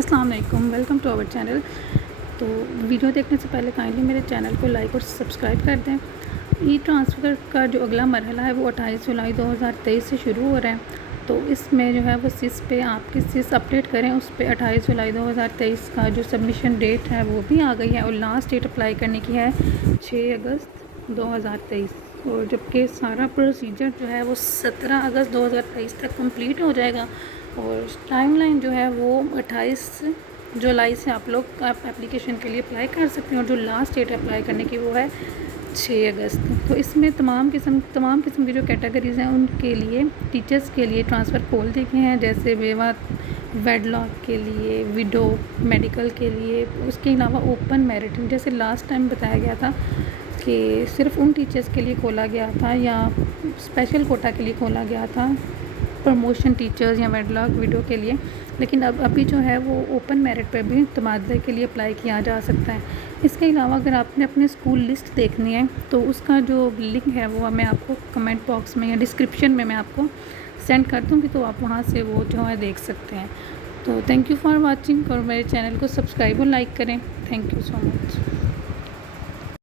अस्सलाम वालेकुम, welcome to our channel. तो वीडियो देखने से पहले काइंडली मेरे चैनल को लाइक और सब्सक्राइब कर दें। ई ट्रांसफ़र का जो अगला मरहला है वो 28 जुलाई 2023 से शुरू हो रहा है। तो इसमें जो है वो सिस पे आपकी सिस अपडेट करें, उस पे 28 जुलाई 2023 का जो सबमिशन डेट है वो भी आ गई है और लास्ट डेट अप्लाई करने की है 6 अगस्त 2023। और जबकि सारा प्रोसीजर जो है वो 17 अगस्त 2023 तक कंप्लीट हो जाएगा और टाइमलाइन जो है वो 28 जुलाई से आप लोग एप्लीकेशन के लिए अप्लाई कर सकते हैं और जो लास्ट डेट अप्लाई करने की वो है 6 अगस्त। तो इसमें तमाम किस्म की जो कैटेगरीज़ हैं उनके लिए टीचर्स के लिए ट्रांसफ़र खोल दिए गए हैं, जैसे बेवा वेडलॉक के लिए, विडो, मेडिकल के लिए। उसके अलावा ओपन मेरिट, जैसे लास्ट टाइम बताया गया था कि सिर्फ उन टीचर्स के लिए खोला गया था या स्पेशल कोटा के लिए खोला गया था, प्रमोशन टीचर्स या वेडलॉक विडो के लिए, लेकिन अभी जो है वो ओपन मेरिट पर भी तबादले के लिए अप्लाई किया जा सकता है। इसके अलावा अगर आपने अपने स्कूल लिस्ट देखनी है तो उसका जो लिंक है वो मैं आपको कमेंट बॉक्स में या डिस्क्रिप्शन में मैं आपको सेंड कर दूँगी, तो आप वहाँ से वो जो है देख सकते हैं। तो थैंक यू फॉर वॉचिंग और मेरे चैनल को सब्सक्राइब और लाइक करें। Thank you so much.